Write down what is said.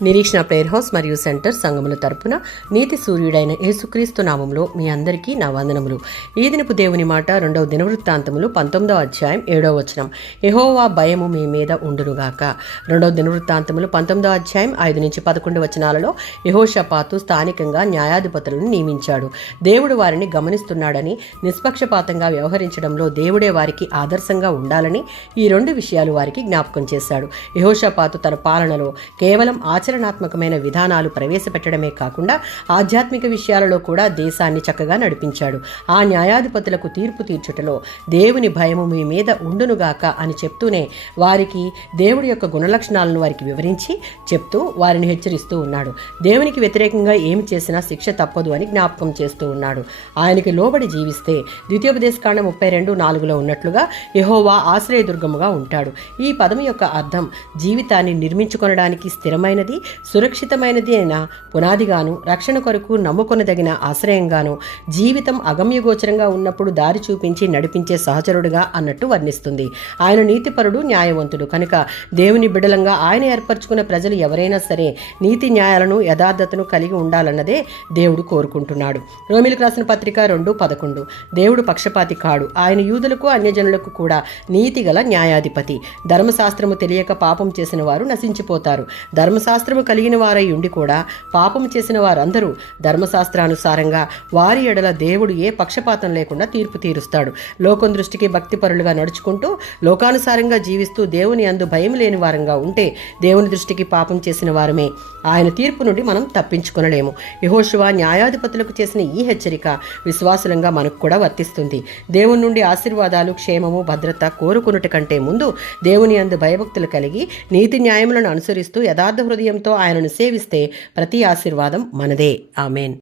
నిరీక్షణ prayer house మరియు centre సంఘముల తరపున నీతి సూర్యుడైన యేసుక్రీస్తు నామములో మీ అందరికీ నా వందనములు. ఈ దినపు దేవుని మాట 2వ దినవృత్తాంతములు 19వ అధ్యాయం 7వ వచనం. యెహోవా భయము మీ మీద ఉండునుగాక. 2వ దినవృత్తాంతములు 19వ అధ్యాయం 5 నుంచి 11 వచనాలలో యెహోషాపాతు స్థానికంగా న్యాయాధిపతులను నియమించాడు. దేవుడు వారిని గమనిస్తున్నాడని, నిష్పక్షపాతంగా వ్యవహరించడంలో దేవుడే వారికి ఆదర్శంగా ఉండాలని ఈ 2 విషయాలు వారికి జ్ఞాపకం చేశాడు. యెహోషాపాతు తన పాలనలో కేవలం ఆచరణాత్మకమైన విధానాలు ప్రవేశపెట్టడమే కాకుండా ఆధ్యాత్మిక విషయాలలో కూడా దేశాన్ని చక్కగా నడిపించాడు. ఆ న్యాయాధిపతులకు తీర్పు తీర్చుటలో దేవుని భయము మీ మీద ఉండునుగాక అని చెప్తూనే వారికి దేవుడి యొక్క గుణలక్షణాలను వారికి వివరించి చెప్తూ వారిని హెచ్చరిస్తూ ఉన్నాడు. దేవునికి వ్యతిరేకంగా ఏమి చేసినా శిక్ష తప్పదు అని జ్ఞాపకం చేస్తూ ఉన్నాడు. ఆయనకి లోబడి జీవిస్తే ద్వితీయోపదేశకాండం 32:4 ఉన్నట్లుగా యెహోవా ఆశ్రయదుర్గముగా ఉంటాడు. ఈ పదం యొక్క అర్థం జీవితాన్ని నిర్మించుకొనడానికి స్థిరమైనది, సురక్షితమైనది అయిన పునాదిగాను, రక్షణ కొరకు నమ్ముకొనదగిన ఆశ్రయంగాను, జీవితం అగమ్యగోచరంగా ఉన్నప్పుడు దారి చూపించి నడిపించే సహచరుడుగా అన్నట్టు వర్ణిస్తుంది. ఆయన నీతిపరుడు, న్యాయవంతుడు కనుక దేవుని బిడలంగా ఆయన ఏర్పరచుకున్న ప్రజలు ఎవరైనా సరే నీతి న్యాయాలను, యథార్థతను కలిగి ఉండాలన్నదే దేవుడు కోరుకుంటున్నాడు. రోమీయులకు రాసిన పత్రిక 2:11. దేవుడు పక్షపాతి కాడు. ఆయన యూదులకు అన్యజనులకు కూడా నీతిగల న్యాయాధిపతి. ధర్మశాస్త్రము తెలియక పాపం చేసిన వారు నశించిపోతారు. ధర్మశాస్త్రము కలిగిన వారై ఉండి కూడా పాపం చేసిన వారందరూ ధర్మశాస్త్రానుసారంగా వారి ఎడల దేవుడు ఏ పక్షపాతం లేకుండా తీర్పు తీరుస్తాడు. లోకం దృష్టికి భక్తిపరులుగా నడుచుకుంటూ లోకానుసారంగా జీవిస్తూ దేవుని యందు భయం లేని వారంగా ఉంటే దేవుని దృష్టికి పాపం చేసిన వారమే. ఆయన తీర్పు నుండి మనం తప్పించుకొనలేము. యెహోషువ న్యాయాధిపతులకు చేసిన ఈ హెచ్చరిక విశ్వాసులంగా మనకు కూడా వర్తిస్తుంది. దేవుని నుండి ఆశీర్వాదాలు, క్షేమము, భద్రత కోరుకున్నటి కంటే ముందు దేవుని యందు భయభక్తులు కలిగి నీతి న్యాయములను అనుసరిస్తూ యథార్థ హృదయంతో ఆయనను సేవిస్తే ప్రతి ఆశీర్వాదం మనదే. ఆమేన్.